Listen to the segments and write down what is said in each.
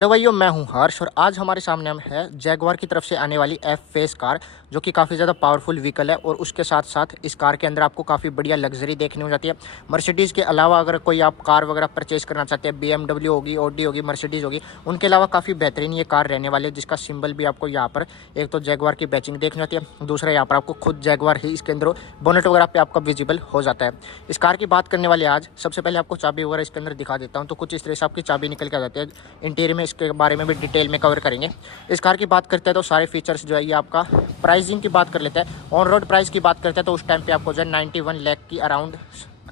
Hello भाइयों, मैं हूं हर्ष और आज हमारे सामने हम है जैगवार की तरफ से आने वाली एफ फेस कार, जो कि काफ़ी ज़्यादा पावरफुल व्हीकल है। और उसके साथ साथ इस कार के अंदर आपको काफ़ी बढ़िया लग्जरी देखने को जाती है। मर्सिडीज़ के अलावा अगर कोई आप कार वगैरह परचेज करना चाहते हैं, BMW होगी, ऑडी होगी, मर्सिडीज़ होगी, उनके अलावा काफ़ी बेहतरीन ये कार रहने वाली है, जिसका सिंबल भी आपको यहाँ पर एक तो जैगवार की बैचिंग देखने जाती है, दूसरा यहाँ पर आपको खुद जैगवार ही इसके अंदर बोनेट वगैरह पे आपका विजिबल हो जाता है। इस कार की बात करने वाले आज सबसे पहले आपको चाबी वगैरह इसके अंदर दिखा देता हूँ। तो कुछ इस तरह से आपकी चाबी निकल के आ जाती है। इंटीरियर में इसके बारे में भी डिटेल में कवर करेंगे। इस कार की बात करते हैं तो सारे फीचर्स जो है ये आपका प्राइसिंग की बात कर लेते हैं। ऑन रोड प्राइस की बात करते हैं तो उस टाइम पे आपको जो है 91 लाख की अराउंड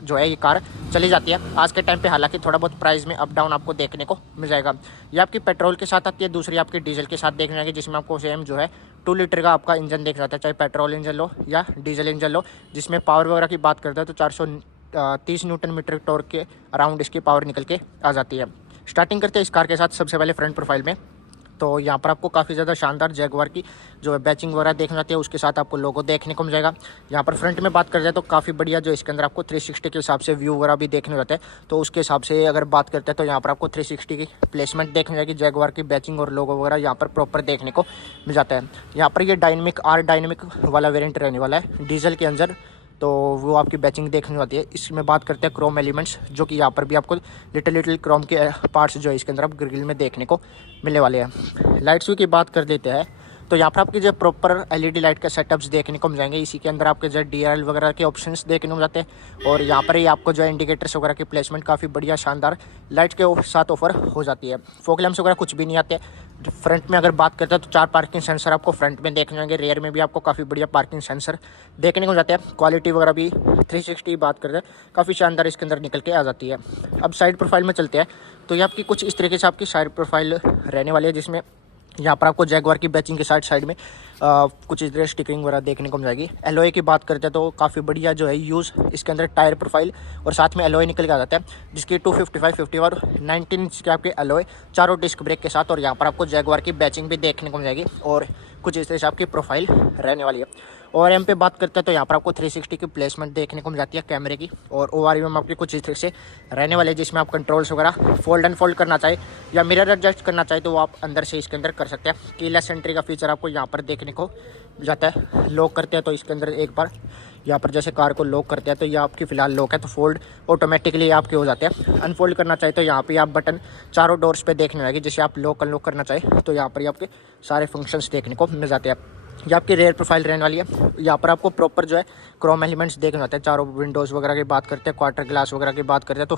जो है ये कार चली जाती है। आज के टाइम पे हालांकि थोड़ा बहुत प्राइस में अप डाउन आपको देखने को मिल जाएगा। ये आपकी पेट्रोल के साथ आती है, दूसरी आपकी डीजल के साथ देखने जाएगी, जिसमें आपको सेम जो है 2 लीटर का आपका इंजन देख जाता है, चाहे पेट्रोल इंजन लो या डीजल इंजन लो। जिसमें पावर वगैरह की बात करते हैं तो 430 न्यूटन मीटर टॉर्क के अराउंड इसकी पावर निकल के आ जाती है। स्टार्टिंग करते हैं इस कार के साथ सबसे पहले फ्रंट प्रोफाइल में। तो यहाँ पर आपको काफ़ी ज़्यादा शानदार जैगवार की जो है बैचिंग वगैरह देखने जाती है, उसके साथ आपको लोगो देखने को मिल जाएगा। यहाँ पर फ्रंट में बात करते हैं तो काफ़ी बढ़िया जो इसके अंदर आपको 360 के हिसाब से व्यू वगैरह भी देखने जाते हैं। तो उसके हिसाब से अगर बात करते हैं तो यहाँ पर आपको 360 की प्लेसमेंट देखने जाएगी। जैगवार की बैचिंग और लोगो वगैरह यहाँ पर प्रॉपर देखने को मिल जाता है। यहाँ पर ये डायनेमिक वाला वेरियंट रहने वाला है डीजल के अंदर, तो वो आपकी बैचिंग देखने को आती है। इसमें बात करते हैं क्रोम एलिमेंट्स, जो कि यहाँ पर भी आपको लिटिल क्रोम के पार्ट्स जो है इसके अंदर आप ग्रिल में देखने को मिलने वाले हैं। लाइट्स की बात कर लेते हैं तो यहाँ पर आपकी जो प्रॉपर एलईडी लाइट के सेटअप्स देखने को मिल जाएंगे। इसी के अंदर आपके जो DRL वगैरह के ऑप्शंस देखने को मिल जाते हैं। और यहाँ पर ही आपको जो है इंडिकेटर्स वगैरह की प्लेसमेंट काफ़ी बढ़िया शानदार लाइट के साथ ऑफर हो जाती है। फॉग लैंप्स वगैरह कुछ भी नहीं आते। फ्रंट में अगर बात करते हैं तो 4 पार्किंग सेंसर आपको फ्रंट में देखने जाएंगे। रेयर में भी आपको काफ़ी बढ़िया पार्किंग सेंसर देखने को जाते हैं। क्वालिटी वगैरह भी 360 बात करते हैं काफ़ी शानदार इसके अंदर निकल के आ जाती है। अब साइड प्रोफाइल में चलते हैं तो ये आपकी कुछ इस तरीके से आपकी साइड प्रोफाइल रहने वाली है, जिसमें यहाँ पर आपको जैगवार की बैचिंग के साइड में कुछ इस तरह स्टिकरिंग वगैरह देखने को मिल जाएगी। एलॉय की बात करते हैं तो काफ़ी बढ़िया जो है यूज़ इसके अंदर टायर प्रोफाइल और साथ में एलॉय निकल के आ जाता है, जिसकी 255, 50 और 19 इंच के आपके एलॉय चारों डिस्क ब्रेक के साथ। और यहाँ पर आपको जैगवार की बैचिंग भी देखने को मिल जाएगी और कुछ इस तरह से आपकी प्रोफाइल रहने वाली है। ORM पे बात करते हैं तो यहाँ पर आपको 360 की प्लेसमेंट देखने को मिल जाती है कैमरे की। और ORM आपकी कुछ इस तरह से रहने वाले, जिसमें आप कंट्रोल्स वगैरह फोल्ड अनफोल्ड करना चाहे या मिरर एडजस्ट करना चाहे तो वो आप अंदर से इसके अंदर कर सकते हैं। कीलेस एंट्री का फीचर आपको यहाँ पर देखने को मिल जाता है। लॉक करते हैं तो इसके अंदर एक बार यहाँ पर जैसे कार को लॉक करते हैं तो ये आपकी फ़िलहाल लॉक है, तो फोल्ड ऑटोमेटिकली आपके हो जाते हैं। अनफोल्ड करना चाहे तो यहाँ पे आप बटन चारों डोर्स पे देखने लगे, जैसे आप लॉक अनलॉक करना चाहे तो यहाँ पर आपके सारे फंक्शंस देखने को मिल जाते हैं। ये आपकी रेयर प्रोफाइल रहने वाली है। यहाँ पर आपको प्रॉपर जो है क्रोम एलिमेंट्स देखने आते हैं। चारों विंडोज़ वगैरह की बात करते हैं, क्वार्टर ग्लास वगैरह की बात करते हैं तो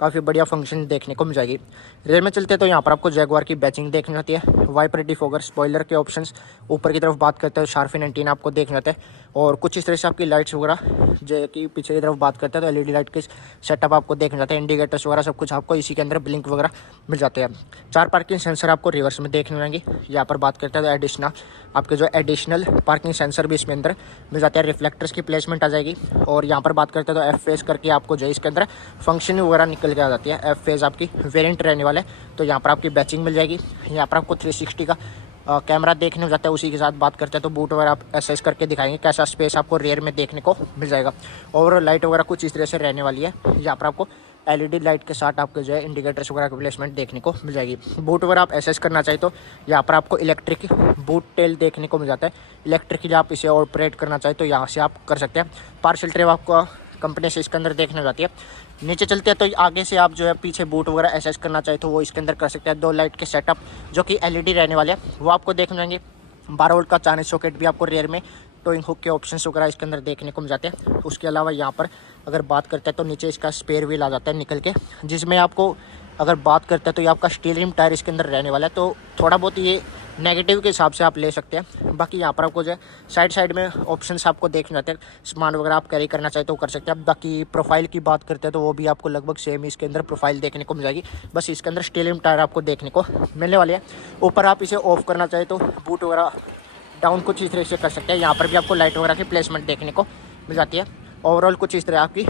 काफ़ी बढ़िया फंक्शन देखने को मिल जाएगी। रेयर में चलते हैं तो यहाँ पर आपको जैगवार की बैचिंग देखने आती है। वाइपर डिफॉगर स्पॉइलर के ऑप्शंस ऊपर की तरफ बात करते हैं, शार्फिन एंटीना आपको देखने आते हैं। और कुछ इस तरह से आपकी लाइट्स वगैरह जो कि पीछे की तरफ बात करते हैं तो LED लाइट के सेटअप आपको देखने जाते हैं। इंडिकेटर्स वगैरह सब कुछ आपको इसी के अंदर ब्लिंक वगैरह मिल जाते हैं। 4 पार्किंग सेंसर आपको रिवर्स में देखने मिलेंगे। यहाँ पर बात करते हैं तो एडिशनल आपके जो एडिशनल पार्किंग सेंसर भी इसमें अंदर मिल जाते हैं। रिफ्लेक्टर्स की प्लेसमेंट आ जाएगी। और यहाँ पर बात करते हैं तो एफ फेज करके आपको जो है इसके अंदर फंक्शन वगैरह निकल के आ जाती है। एफ फेज आपकी वेरिएंट रहने वाला है, तो यहाँ पर आपकी बैचिंग मिल जाएगी। यहाँ पर आपको 360 का कैमरा देखने को जाता है। उसी के साथ बात करते हैं तो बूट वगैरह आप एसेस करके दिखाएंगे कैसा स्पेस आपको रेयर में देखने को मिल जाएगा। और लाइट वगैरह कुछ इस तरह से रहने वाली है। यहाँ पर आपको LED लाइट के साथ आपके जो है इंडिकेटर्स वगैरह की प्लेसमेंट देखने को मिल जाएगी। बूट वगैरह आप एसेस करना चाहिए तो यहाँ पर आपको इलेक्ट्रिक बूट टेल देखने को मिल जाता है। इलेक्ट्रिकली आप इसे ऑपरेट करना चाहे तो यहाँ से आप कर सकते हैं। पार्सल ट्रे आपको कंपनी से इसके अंदर देखने जाती है। नीचे चलते हैं तो आगे से आप जो है पीछे बूट वगैरह एसेस करना चाहे तो वो इसके अंदर कर सकते हैं। 2 लाइट के सेटअप जो कि LED रहने वाले हैं वो आपको देखने जाएंगे। 12 वोल्ट का चाइनीज सॉकेट भी आपको रेयर में, टोइंग हुक के ऑप्शंस वगैरह इसके अंदर देखने को मिल जाते हैं। उसके अलावा यहाँ पर अगर बात करते हैं तो नीचे इसका स्पेयर व्हील आ जाता है निकल के, जिसमें आपको अगर बात करते हैं तो ये आपका स्टील रिम टायर इसके अंदर रहने वाला है। तो थोड़ा बहुत ये नेगेटिव के हिसाब से आप ले सकते हैं। बाकी यहाँ पर आपको जो है साइड में ऑप्शंस आपको देखने जाते हैं। सामान वगैरह आप कैरी करना चाहे तो कर सकते हैं। बाकी प्रोफाइल की बात करते हैं तो वो भी आपको लगभग सेम ही इसके अंदर प्रोफाइल देखने को मिल जाएगी। बस इसके अंदर स्टील रिम टायर आपको देखने को मिलने वाले हैं। ऊपर आप इसे ऑफ करना चाहे तो बूट वगैरह डाउन कुछ इस तरह से कर सकते हैं। यहाँ पर भी आपको लाइट वगैरह की प्लेसमेंट देखने को मिल जाती है। ओवरऑल कुछ इस तरह आपकी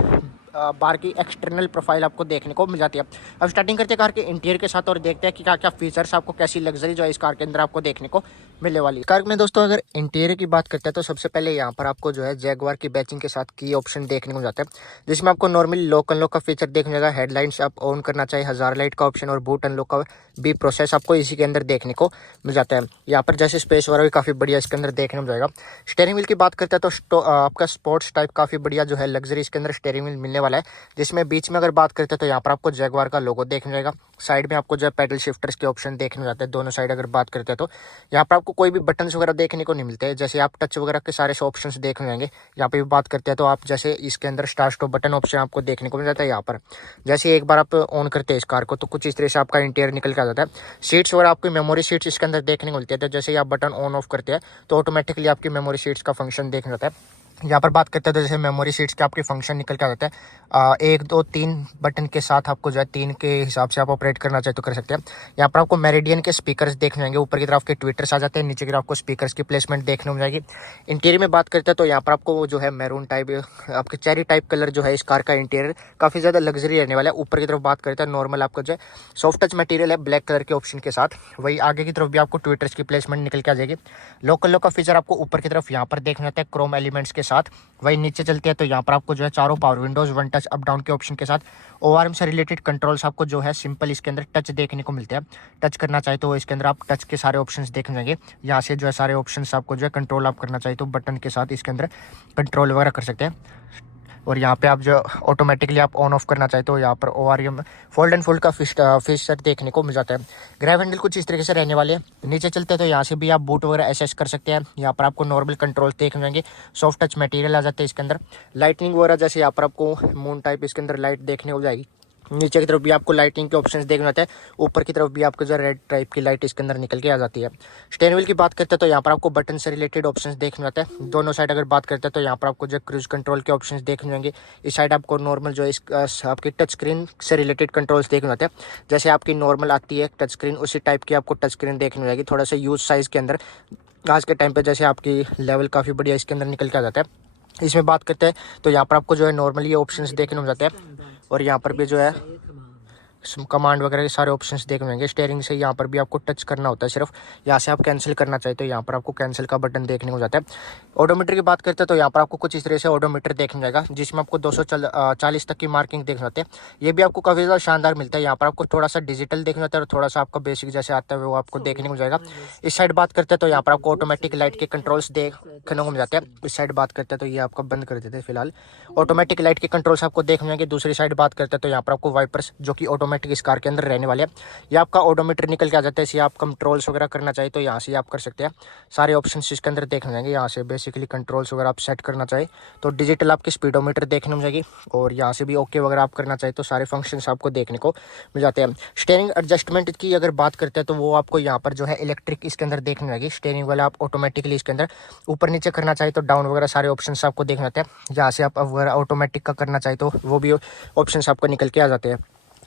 बार की एक्सटर्नल प्रोफाइल आपको देखने को मिल जाती है। अब स्टार्टिंग करते हैं कार के इंटीरियर के साथ और देखते हैं कि क्या क्या फीचर्स आपको, कैसी लग्जरी जो है इस कार के अंदर आपको देखने को मिलने वाली है। कार में दोस्तों अगर इंटीरियर की बात करते हैं तो सबसे पहले यहाँ पर आपको जो है जैगवार की बैचिंग के साथ की ऑप्शन देखने को मिल जाता है, जिसमें आपको नॉर्मली लॉक अनलॉक का फीचर देखने मिलेगा। हेडलाइट्स आप ऑन करना चाहिए, हजार लाइट का ऑप्शन और बूट अनलॉक का भी प्रोसेस आपको इसी के अंदर देखने को मिल जाता है। यहाँ पर जैसे स्पेस वगैरह भी काफ़ी बढ़िया इसके अंदर देखने में जाएगा। स्टेयरिंग व्हील की बात करते हैं तो आपका स्पोर्ट्स टाइप काफ़ी बढ़िया जो है लग्जरी इसके अंदर स्टेयरिंग व्हील मिलने वाला है, जिसमें बीच में अगर बात करते हैं तो यहाँ पर आपको जैगवार का लोगो देखने जाएगा। साइड में आपको जो है पैडल शिफ्टर्स के ऑप्शन देखने जाते हैं दोनों साइड। अगर बात करते हैं तो यहाँ पर आपको कोई भी बटन्स वगैरह देखने को नहीं मिलते हैं, जैसे आप टच वगैरह के सारे ऑप्शन देखने जाएंगे। यहाँ पे भी बात करते हैं तो आप जैसे इसके अंदर स्टार्ट स्टॉप बटन ऑप्शन आपको देखने को मिल जाता है। यहाँ पर जैसे एक बार आप ऑन करते हैं इस कार को तो कुछ इस तरह से आपका इंटीरियर निकल के आ जाता है। सीट्स वगैरह आपकी मेमोरी सीट्स इसके अंदर देखने को मिलती है, तो जैसे ही आप बटन ऑन ऑफ करते हैं तो ऑटोमेटिकली आपकी मेमोरी सीट्स का फंक्शन देखने जाता है। यहाँ पर बात करते हैं तो जैसे मेमोरी सीट्स के आपके फंक्शन निकल के आ जाते हैं। 1 2 3 बटन के साथ आपको जो है 3 के हिसाब से आप ऑपरेट करना चाहे तो कर सकते हैं। यहाँ पर आपको मेरिडियन के स्पीकर्स देखने जाएंगे, ऊपर की तरफ के ट्विटर्स आ जाते हैं, नीचे की तरफ आपको स्पीकर्स की प्लेसमेंट देखने को जाएगी। इंटीरियर में बात करते हैं तो यहाँ पर आपको जो है मैरून टाइप आपके चेरी टाइप कलर जो है इस कार का इंटीरियर काफ़ी ज़्यादा लग्जरी रहने वाला है। ऊपर की तरफ बात करते हैं नॉर्मल आपको जो है सॉफ्ट टच मटेरियल है ब्लैक कलर के ऑप्शन के साथ। वही आगे की तरफ भी आपको ट्विटर्स की प्लेसमेंट निकल के आ जाएगी। लोकल लॉक का फीचर आपको ऊपर की तरफ यहाँ पर देखने जाता है क्रोम एलिमेंट्स के साथ। वही नीचे चलते हैं तो यहाँ पर आपको जो है चारों power Windows, one touch up down के ऑप्शन के साथ ओआरएम से रिलेटेड कंट्रोल्स आपको जो है सिंपल इसके अंदर टच देखने को मिलते हैं। टच करना चाहे तो इसके अंदर आप टच के सारे ऑप्शंस देखने जाएंगे। यहाँ से जो है सारे ऑप्शंस आपको जो है कंट्रोल आप करना चाहिए तो बटन के साथ इसके अंदर कंट्रोल वगैरह कर सकते हैं। और यहाँ पे आप जो ऑटोमेटिकली आप ऑन ऑफ करना चाहे तो यहाँ पर ओआरएम फोल्ड एंड फोल्ड का फीचर देखने को मिल जाता है। ग्रैब हैंडल कुछ इस तरीके से रहने वाले हैं। नीचे चलते हैं तो यहाँ से भी आप बूट वगैरह एसेस कर सकते हैं। यहाँ पर आपको नॉर्मल कंट्रोल देखने जाएंगे, सॉफ्ट टच मटेरियल आ जाते हैं इसके अंदर। लाइटनिंग वगैरह जैसे यहाँ पर आपको मून टाइप इसके अंदर लाइट देखने को जाएगी। नीचे की तरफ भी आपको लाइटिंग के ऑप्शंस देखने आते हैं, ऊपर की तरफ भी आपको जो रेड टाइप की लाइट इसके अंदर निकल के आ जाती है। स्टीयरिंग व्हील की बात करते हैं तो यहाँ पर आपको बटन से रिलेटेड ऑप्शंस देखने आते हैं दोनों साइड। अगर बात करते हैं तो यहाँ पर आपको जो क्रूज कंट्रोल के ऑप्शंस देखने जाएंगे। इस साइड आपको नॉर्मल जो इस आपकी टच स्क्रीन से रिलेटेड कंट्रोल्स देखने आते हैं, जैसे आपकी नॉर्मल आती है टच स्क्रीन उसी टाइप की आपको टच स्क्रीन देखने जाएगी, थोड़ा सा यूज साइज़ के अंदर। आज के टाइम पर जैसे आपकी लेवल काफ़ी बढ़िया इसके अंदर निकल के आ जाता है। इसमें बात करते हैं तो यहाँ पर आपको जो है नॉर्मली ऑप्शंस देखने को जाते हैं, और यहाँ पर भी जो है कमांड वगैरह के सारे ऑप्शंस देखने मिलेंगे। स्टीयरिंग से यहाँ पर भी आपको टच करना होता है सिर्फ, यहाँ से आप कैंसिल करना चाहते तो यहाँ पर आपको कैंसिल का बटन देखने को जाता है। ओडोमीटर की बात करते हैं तो यहाँ पर आपको कुछ इस तरह से ओडोमीटर देखने जाएगा, जिसमें आपको 240 तक की मार्किंग देखने जाते हैं। ये भी आपको काफ़ी ज़्यादा शानदार मिलता है। यहाँ पर आपको थोड़ा सा डिजिटल देखने जाता है और थोड़ा सा आपका बेसिक जैसे आता है वो आपको देखने को जाएगा। इस साइड बात करते हैं तो यहाँ पर आपको ऑटोमेटिक लाइट के कंट्रोल्स देखने को मिल जाते हैं। इस साइड बात करते हैं तो ये आपका बंद कर देते हैं फिलहाल। ऑटोमेटिक लाइट के कंट्रोल्स आपको देखने जाएंगे। दूसरी साइड बात करते हैं तो यहाँ पर आपको वाइपर्स जो कि ऑटोमेटिक इस कार के अंदर रहने वाले हैं। ये आपका ओडोमीटर निकल के आ जाता है। इसे आप कंट्रोल्स वगैरह करना चाहिए तो यहाँ से आप कर सकते हैं। सारे ऑप्शन इसके अंदर देखने जाएंगे। यहाँ से बेसिकली कंट्रोल्स वगैरह आप सेट करना चाहिए तो डिजिटल आपकी स्पीडोमीटर देखने में जाएगी, और यहाँ से भी ओके वगैरह आप करना चाहिए तो सारे फंक्शंस आपको देखने को मिल जाते हैं। स्टीयरिंग एडजस्टमेंट की अगर बात करते हैं तो वो आपको यहाँ पर जो है इलेक्ट्रिक इसके अंदर देखने जाएगी। स्टीयरिंग वाला आप ऑटोमेटिकली इसके अंदर ऊपर नीचे करना चाहिए तो डाउन वगैरह सारे ऑप्शन आपको देखने आते हैं। यहाँ से आप अगर ऑटोमेटिक का करना चाहिए तो वो भी ऑप्शन आपको निकल के आ जाते हैं।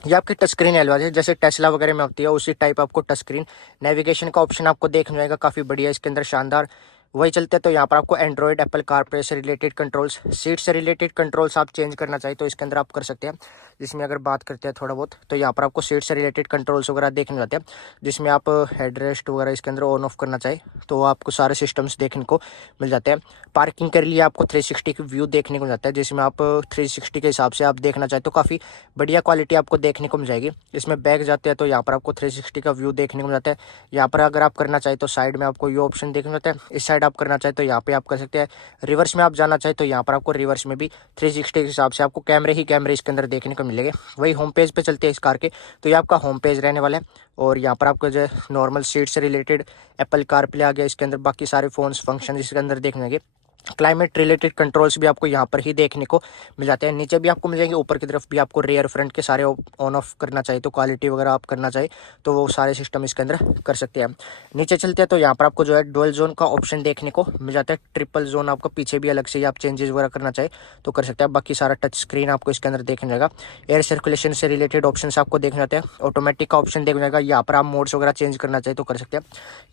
ये आपकी टच स्क्रीन एलवाज है, जैसे टेस्ला वगैरह में होती है उसी टाइप आपको टच स्क्रीन। नेविगेशन का ऑप्शन आपको देखने जाएगा, काफ़ी बढ़िया इसके अंदर शानदार। वही चलते हैं तो यहाँ पर आपको एंड्रॉइड एप्पल कारप्ले से रिलेटेड कंट्रोल्स, सीट से रिलेटेड कंट्रोल्स आप चेंज करना चाहिए तो इसके अंदर आप कर सकते हैं। जिसमें अगर बात करते हैं थोड़ा बहुत तो यहाँ पर आपको सीट से रिलेटेड कंट्रोल्स वगैरह देखने जाते हैं, जिसमें आप हेड रेस्ट वगैरह इसके अंदर ऑन ऑफ करना चाहिए तो आपको सारे सिस्टम्स देखने को मिल जाते हैं। पार्किंग के लिए आपको 360 की व्यू देखने को जाता है, जिसमें आप 360 के हिसाब से आप देखना चाहें तो काफ़ी बढ़िया क्वालिटी आपको देखने को मिल जाएगी। इसमें बैग जाते हैं तो यहाँ पर आपको 360 का व्यू देखने को मिलता है। यहाँ पर अगर आप करना चाहें तो साइड में आपको ये ऑप्शन देखने को मिलता है। इस साइड आप करना चाहें तो यहाँ पे आप कर सकते हैं। रिवर्स में आप जाना चाहें तो यहाँ पर आपको रिवर्स में भी 360 के हिसाब से आपको कैमरे इसके अंदर देखने को मिलेंगे। वही होम पेज पे चलते हैं इस कार के तो ये आपका होम पेज रहने वाला है, और यहाँ पर आपको जो है नॉर्मल सीट से रिलेटेड एप्पल कारप्ले आ गया इसके अंदर, बाकी सारे फोन्स फंक्शन इसके अंदर देखने लगे। क्लाइमेट रिलेटेड कंट्रोल्स भी आपको यहाँ पर ही देखने को मिल जाते हैं। नीचे भी आपको मिल जाएंगे, ऊपर की तरफ भी आपको रेयर फ्रंट के सारे ऑन ऑफ करना चाहिए तो क्वालिटी वगैरह आप करना चाहिए तो वो सारे सिस्टम इसके अंदर कर सकते हैं। नीचे चलते हैं तो यहाँ पर आपको जो है डुअल जोन का ऑप्शन देखने को मिल जाता है। ट्रिपल जोन आपको पीछे भी अलग से आप चेंजेस वगैरह करना चाहिए तो कर सकते हैं। बाकी सारा टच स्क्रीन आपको इसके अंदर देखने जाएगा। एयर सर्कुलेशन से रिलेटेड ऑप्शन आपको देखने जाते हैं। ऑटोमेटिक का ऑप्शन देखने जाएगा, यहाँ पर आप मोड्स वगैरह चेंज करना चाहिए तो कर सकते हैं।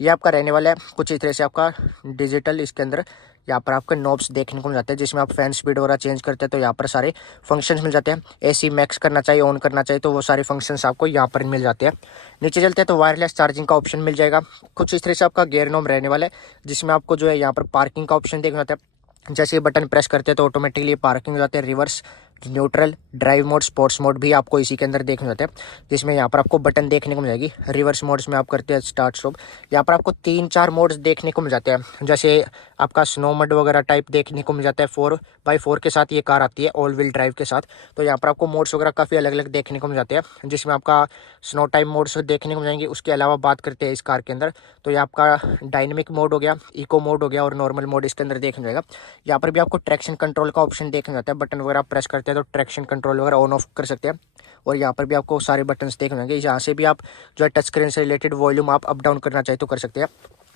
ये आपका रहने वाला है कुछ इस तरह से आपका डिजिटल इसके अंदर यहाँ पर आपके नॉब्स देखने को मिल जाते हैं, जिसमें आप फैन स्पीड वगैरह चेंज करते हैं तो यहाँ पर सारे फंक्शंस मिल जाते हैं। एसी मैक्स करना चाहिए, ऑन करना चाहिए, तो वो सारे फंक्शंस आपको यहाँ पर मिल जाते हैं। नीचे चलते हैं तो वायरलेस चार्जिंग का ऑप्शन मिल जाएगा। कुछ इस तरह से आपका गियर नॉब रहने वाला है, जिसमें आपको जो है यहाँ पर पार्किंग का ऑप्शन देखना जाता है। जैसे बटन प्रेस करते हैं तो ऑटोमेटिकली पार्किंग हो जाते हैं। Reverse, neutral, drive mode, sports mode भी आपको इसी के अंदर देखने जाते हैं, जिसमें यहाँ पर आपको बटन देखने को मिल जाएगी। रिवर्स मोड्स में आप करते हैं स्टार्ट स्टॉप। यहाँ पर आपको 3-4 मोड्स देखने को मिल जाते हैं, जैसे आपका स्नो मड वगैरह टाइप देखने को मिल जाता है। 4x4 के साथ ये कार आती है, ऑल व्हील ड्राइव के साथ। तो यहाँ पर आपको मोड्स वगैरह काफ़ी अलग अलग देखने को मिल जाते हैं, जिसमें आपका स्नो टाइप मोड्स देखने को मिल जाएंगे। उसके अलावा बात करते हैं इस कार के अंदर, तो ये आपका डायनेमिक मोड हो गया, इको मोड हो गया और नॉर्मल मोड इसके अंदर देखने जाएगा। यहाँ पर भी आपको ट्रैक्शन कंट्रोल का ऑप्शन देखने जाता है। बटन वगैरह प्रेस करते हैं तो ट्रैक्शन कंट्रोल वगैरह ऑन ऑफ कर सकते हैं। और यहाँ पर भी आपको सारे बटन्स देखने जाएंगे। यहाँ से भी आप जो है टच स्क्रीन से रिलेटेड वॉल्यूम आप अप डाउन करना चाहे तो कर सकते हैं।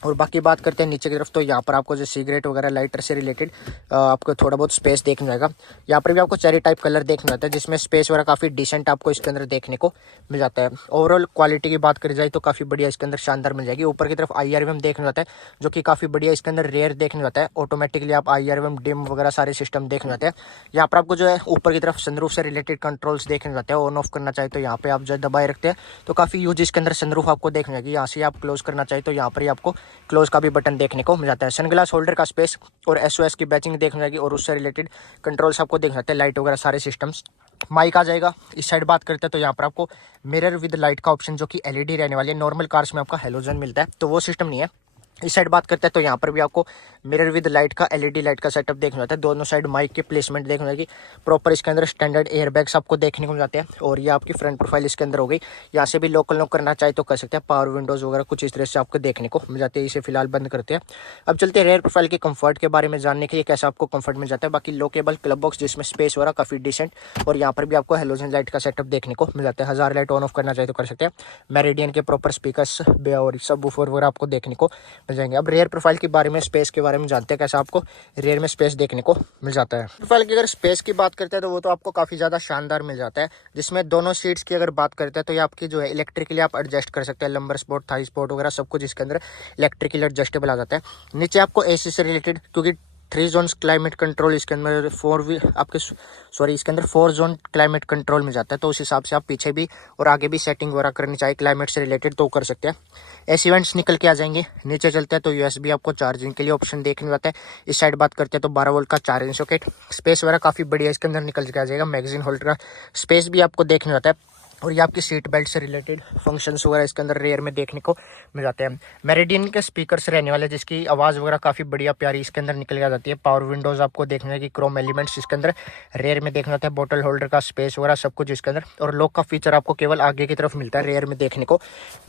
और बाकी बात करते हैं नीचे की तरफ, तो यहाँ पर आपको जो सिगरेट वगैरह लाइटर से रिलेटेड आपको थोड़ा बहुत स्पेस देखने जाएगा। यहाँ पर भी आपको चेरी टाइप कलर देखने जाता है, जिसमें स्पेस वगैरह काफ़ी डिसेंट आपको इसके अंदर देखने को मिल जाता है। ओवरऑल क्वालिटी की बात करी जाए तो काफ़ी बढ़िया इसके अंदर शानदार मिल जाएगी। ऊपर की तरफ IRVM देखने जाता है, जो कि काफ़ी बढ़िया इसके अंदर रेयर देखने जाता है। ऑटोमेटिकली आप IRVM डिम वगैरह सारे सिस्टम देखने जाते हैं। यहाँ पर आपको जो है ऊपर की तरफ सनरूफ से रिलेटेड कंट्रोल्स देखने जाते हैं। ऑन ऑफ करना चाहे तो यहाँ पे आप जो है दबाए रखते हैं तो काफ़ी यूज इसके अंदर सनरूफ आपको देखने जाएगी। यहाँ से आप क्लोज करना चाहे तो यहाँ पर ही आपको क्लोज का भी बटन देखने को मिल जाता है। सनग्लास होल्डर का स्पेस और SOS की बैचिंग देखने जाएगी और उससे रिलेटेड कंट्रोल्स आपको देख सकते हैं, लाइट वगैरह सारे सिस्टम्स। माइक आ जाएगा। इस साइड बात करते हैं तो यहाँ पर आपको मिरर विद लाइट का ऑप्शन, जो कि LED रहने वाली है। नॉर्मल कार्स में आपका हेलोजन मिलता है तो वो सिस्टम नहीं है। इस साइड बात करते हैं तो यहाँ पर भी आपको मिरर विद लाइट का LED लाइट का सेटअप देखने जाता है। दोनों साइड माइक के प्लेसमेंट देखने जाएगी। प्रॉपर इसके अंदर स्टैंडर्ड एयरबैग्स आपको देखने को मिल जाते हैं। और ये आपकी फ्रंट प्रोफाइल इसके अंदर हो गई। यहाँ से भी लोकल लॉक करना चाहे तो कर सकते हैं। पावर विंडोज़ वगैरह कुछ इस तरह से आपको देखने को मिल जाती है। इसे फिलहाल बंद करते हैं। अब चलते हैं रेयर प्रोफाइल के कंफर्ट के बारे में जानने के लिए, कैसा आपको कंफर्ट मिल जाता है। बाकी लोकेबल क्लब बॉक्स, जिसमें स्पेस वगैरह काफ़ी डिसेंट। और यहाँ पर भी आपको हेलोजन लाइट का सेटअप देखने को मिल जाता है। 1000 लाइट ऑन ऑफ करना चाहे तो कर सकते हैं। मेरिडियन के प्रॉपर स्पीकर्स और सब वूफर वगैरह आपको देखने को मिल जाएंगे। अब रेयर प्रोफाइल के बारे में, स्पेस के बारे में जानते हैं कैसा आपको रेयर में स्पेस देखने को मिल जाता है। प्रोफाइल की अगर स्पेस की बात करते हैं तो वो तो आपको काफ़ी ज़्यादा शानदार मिल जाता है, जिसमें दोनों सीट्स की अगर बात करते हैं तो ये आपकी जो है इलेक्ट्रिकली आप एडजस्ट कर सकते हैं। लंबर स्पोर्ट, थाई स्पोर्ट वगैरह सब कुछ इसके अंदर इलेक्ट्रिकली एडजस्टेबल आ जाता है। नीचे आपको AC से रिलेटेड, क्योंकि 3 जोन्स क्लाइमेट कंट्रोल इसके अंदर इसके अंदर 4 जोन क्लाइमेट कंट्रोल में जाता है। तो उस हिसाब से आप पीछे भी और आगे भी सेटिंग वगैरह करनी चाहिए क्लाइमेट से रिलेटेड तो कर सकते हैं। AC वेंट्स निकल के आ जाएंगे। नीचे चलते हैं तो USB आपको चार्जिंग के लिए ऑप्शन देखने जाता है। इस साइड बात करते हैं तो 12 वोल्ट का चार्जिंग सॉकेट। स्पेस वगैरह काफ़ी बढ़िया इसके अंदर निकल के आ जाएगा। मैगजीन होल्डर का स्पेस भी आपको देखने जाता है। और ये आपकी सीट बेल्ट से रिलेटेड फंक्शंस वगैरह इसके अंदर रेयर में देखने को मिल जाते हैं। मेरिडियन के स्पीकर्स रहने वाले, जिसकी आवाज़ वगैरह काफ़ी बढ़िया प्यारी इसके अंदर निकल के आ जाती है। पावर विंडोज़ आपको देखने की क्रोम एलिमेंट्स इसके अंदर रेयर में देखना जाता है। बोतल होल्डर का स्पेस वगैरह सब कुछ इसके अंदर। और लॉक का फीचर आपको केवल आगे की तरफ मिलता है, रेयर में देखने को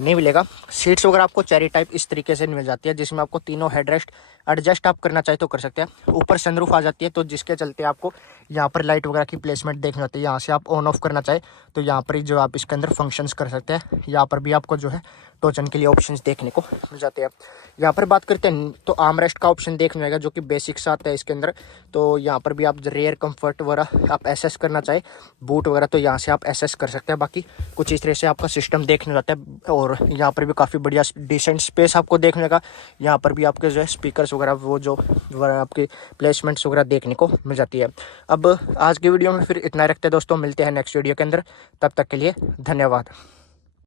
नहीं मिलेगा। सीट्स वगैरह आपको चेरी टाइप इस तरीके से मिल जाती है, जिसमें आपको तीनों हेडरेस्ट एडजस्ट आप करना चाहे तो कर सकते हैं। ऊपर सनरूफ आ जाती है, तो जिसके चलते आपको यहाँ पर लाइट वगैरह की प्लेसमेंट देखनी होती है। यहाँ से आप ऑन ऑफ करना चाहे तो यहाँ पर ही जो आप इसके अंदर फंक्शंस कर सकते हैं। यहाँ पर भी आपको जो है टोचन के लिए ऑप्शंस देखने को मिल जाते हैं। यहाँ पर बात करते हैं तो आर्मरेस्ट का ऑप्शन देखने जाएगा, जो कि बेसिक्स आता है इसके अंदर। तो यहाँ पर भी आप रेयर कंफर्ट वगैरह आप एसेस करना चाहे, बूट वगैरह, तो यहाँ से आप एसेस कर सकते हैं। बाकी कुछ इस तरह से आपका सिस्टम देखने जाता है। और यहाँ पर भी काफ़ी बढ़िया डिसेंट स्पेस आपको देखने का। यहाँ पर भी आपके जो है स्पीकर्स वगैरह वो जो आपके प्लेसमेंट्स वगैरह देखने को मिल जाती है। अब आज की वीडियो में फिर इतना रखते हैं दोस्तों, मिलते हैं नेक्स्ट वीडियो के अंदर। तब तक के लिए धन्यवाद।